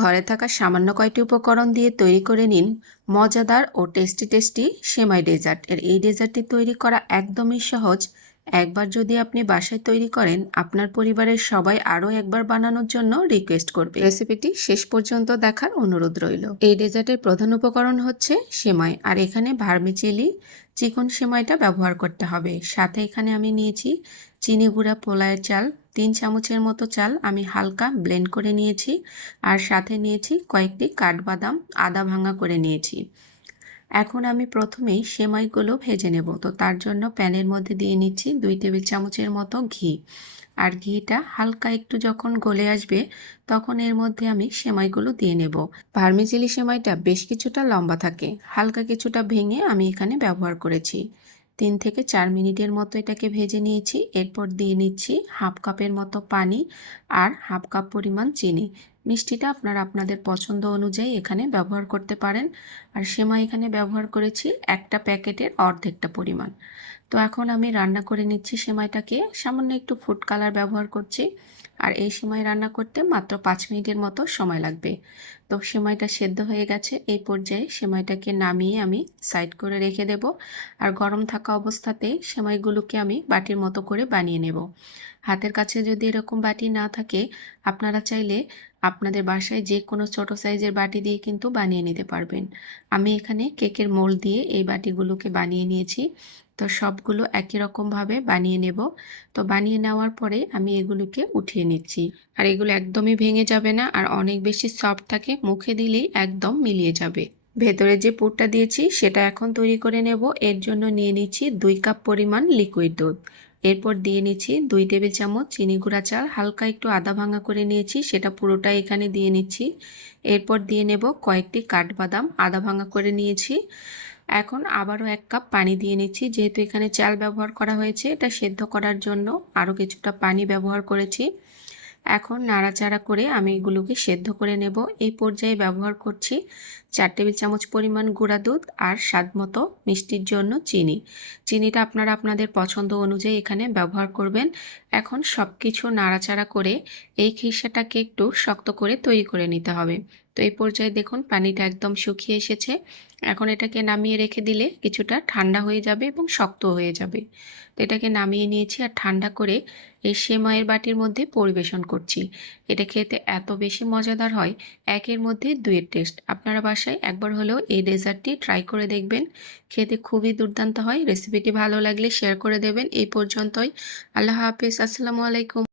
ঘরে থাকা সামান্য কয়েকটি উপকরণ দিয়ে তৈরি করে নিন মজাদার ও টেস্টি সেমাই ডেজার্ট। এই ডেজার্টটি তৈরি করা একদমই সহজ। একবার যদি আপনি বাসায় তৈরি করেন, আপনার পরিবারের সবাই আরও একবার বানানোর জন্য রিকোয়েস্ট করবে। রেসিপিটি শেষ পর্যন্ত দেখার অনুরোধ রইল। এই ডেজার্টের প্রধান উপকরণ হচ্ছে সেমাই, আর এখানে ভার্মিচেলি চিকন সেমাইটা ব্যবহার করতে হবে। সাথে এখানে আমি নিয়েছি চিনি গুঁড়া পোলাওয়ের চাল 3 চামচের মতো চাল আমি হালকা ব্লেন্ড করে নিয়েছি, আর সাথে নিয়েছি কয়েকটি কাঠবাদাম আধা ভাঙা করে নিয়েছি। এখন আমি প্রথমেই সেমাইগুলো ভেজে নেব। তো তার জন্য প্যানের মধ্যে দিয়ে নিচ্ছি 2 টেবিল চামচের মতো ঘি, আর ঘিটা হালকা একটু যখন গলে আসবে তখন এর মধ্যে আমি সেমাইগুলো দিয়ে নেব। ভার্মিচেলি সেমাইটা বেশ কিছুটা লম্বা থাকে, হালকা কিছুটা ভেঙে আমি এখানে ব্যবহার করেছি। 3 থেকে 4 মিনিটের মতো এটাকে ভেজে নিয়েছি। এরপর দিয়ে নিচ্ছি হাফ কাপের মতো পানি আর হাফ কাপ পরিমাণ চিনি। মিষ্টিটা আপনারা আপনাদের পছন্দ অনুযায়ী এখানে ব্যবহার করতে পারেন। আর সেমাই এখানে ব্যবহার করেছি একটা প্যাকেটের অর্ধেকটা পরিমাণ। তো এখন আমি রান্না করে নিচ্ছি সেমাইটাকে, সামান্য একটু ফুড কালার ব্যবহার করছি। আর এই সেমাই রান্না করতে মাত্র 5 মিনিটের মতো সময় লাগবে। তো সেমাইটা সেদ্ধ হয়ে গেছে। এই পর্যায়ে সেমাইটাকে নামিয়ে আমি সাইড করে রেখে দেব। আর গরম থাকা অবস্থাতেই সেমাইগুলোকে আমি বাটির মতো করে বানিয়ে নেব। হাতের কাছে যদি এরকম বাটি না থাকে, আপনারা চাইলে আপনাদের বাসায় যে কোনো ছোট সাইজের বাটি দিয়ে কিন্তু বানিয়ে নিতে পারবেন। আমি এখানে কেকের মোল্ড দিয়ে এই বাটিগুলোকে বানিয়ে নিয়েছি। তো সবগুলো একই রকমভাবে বানিয়ে নেব। তো বানিয়ে নেওয়ার পরে আমি এগুলোকে উঠিয়ে নিচ্ছি। আর এগুলো একদমই ভেঙে যাবে না, আর অনেক বেশি সফট থাকে, মুখে দিলেই একদম মিলিয়ে যাবে। ভেতরে যে পুরটা দিয়েছি সেটা এখন তৈরি করে নেব। এর জন্য নিয়ে নিচ্ছি 2 কাপ পরিমাণ লিকুইড দুধ। এরপর দিয়ে নিচ্ছি 2 টেবিল চামচ চিনি গুঁড়া চাল হালকা একটু আধা ভাঙা করে নিয়েছি, সেটা পুরোটাই এখানে দিয়ে নিচ্ছি। এরপর দিয়ে নেব কয়েকটি কাঠবাদাম আধা ভাঙা করে নিয়েছি। এখন আবারও 1 কাপ পানি দিয়ে নিচ্ছি। যেহেতু এখানে চাল ব্যবহার করা হয়েছে, এটা সেদ্ধ করার জন্য আরও কিছুটা পানি ব্যবহার করেছি। এখন নাড়াচাড়া করে আমি এগুলোকে সেদ্ধ করে নেব। এই পর্যায়ে ব্যবহার করছি 4 টেবিল চামচ পরিমাণ গুঁড়া দুধ আর স্বাদ মতো মিষ্টির জন্য চিনি। চিনিটা আপনারা আপনাদের পছন্দ অনুযায়ী এখানে ব্যবহার করবেন। এখন সব কিছু নাড়াচাড়া করে এই খিরসাটাকে একটু শক্ত করে তৈরি করে নিতে হবে। তো এই পর্যায়ে দেখুন পানিটা একদম শুকিয়ে এসেছে। এখন এটাকে নামিয়ে রেখে দিলে কিছুটা ঠান্ডা হয়ে যাবে এবং শক্ত হয়ে যাবে। তো এটাকে নামিয়ে নিয়েছি আর ঠান্ডা করে এই সেমাইয়ের বাটির মধ্যে পরিবেশন করছি। এটা খেতে এত বেশি মজাদার হয়, একের মধ্যে দুইয়ের টেস্ট। আপনারা বাসায় একবার হলেও এই ডেজার্টটি ট্রাই করে দেখবেন, খেতে খুবই দুর্দান্ত হয়। রেসিপিটি ভালো লাগলে শেয়ার করে দেবেন। এই পর্যন্তই। আল্লাহ হাফেজ, আসসালামু আলাইকুম।